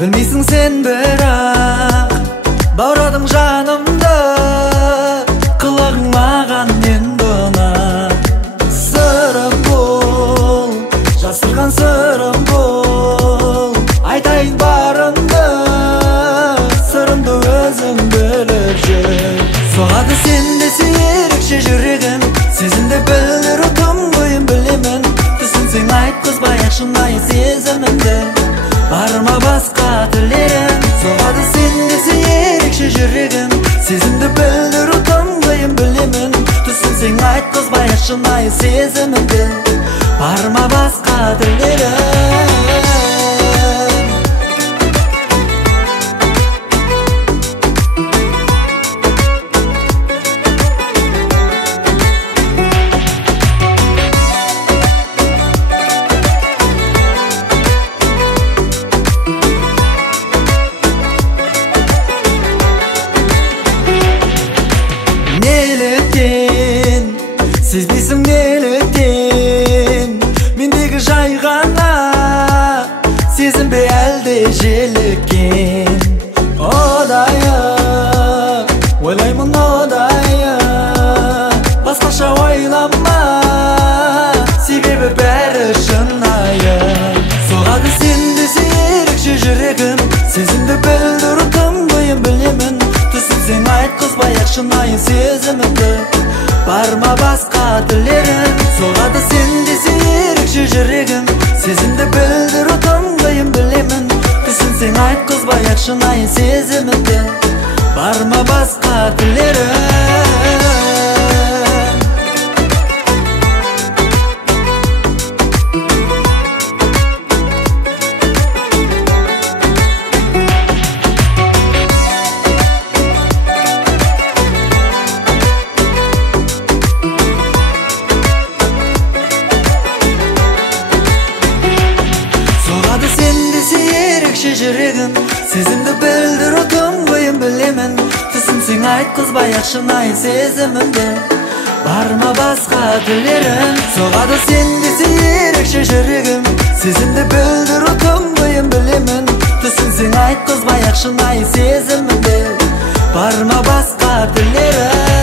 Bilmeysin sen bırak Bağradın canımda Kılağın mağan men bana Sırım bul Jasırgan sırım bul Aytayın barındı Sırımdı özün bilircin Soğadı sende seyrekşe жүрегim Сезімді білдір ұтым бойым білемін Түсінсең айт қызбай шынайы сезімімді Барма басқа тілерім Соғады сенде ерекше жүрегім Сезімді білдір ұтым бойым білемін Түсінсең айт қызбай шынайы сезімімді Барма басқа тілерім Сезбейсің неліктен Мендегі жай ғана Сезім бе әлде желіккен Одайы Ойлаймын одайы Басқаша ойлама Себебі бәрі шынайы Соғады сенде ерекше жүрегім Сезімді білдір ұтым бойым білемін Түсінсең айт қызбай шынайы сезімімді Барма басқа тілерім Соғады сенде ерекше жүрегім Сезімді білдір ұтым бойым білемін Түсінсең айт қызбай шынайы сезімімді Барма басқа тілерім жүрегім Сезімді білдір ұтым бойым білемін Түсінсең айт қызбай шынайы сезімімді Барма басқа тілерім Соғады сенде ерекше жүрегім Сезімді білдір ұтым бойым білемін Түсінсең айт қызбай шынайы сезімімді Барма басқа тілерім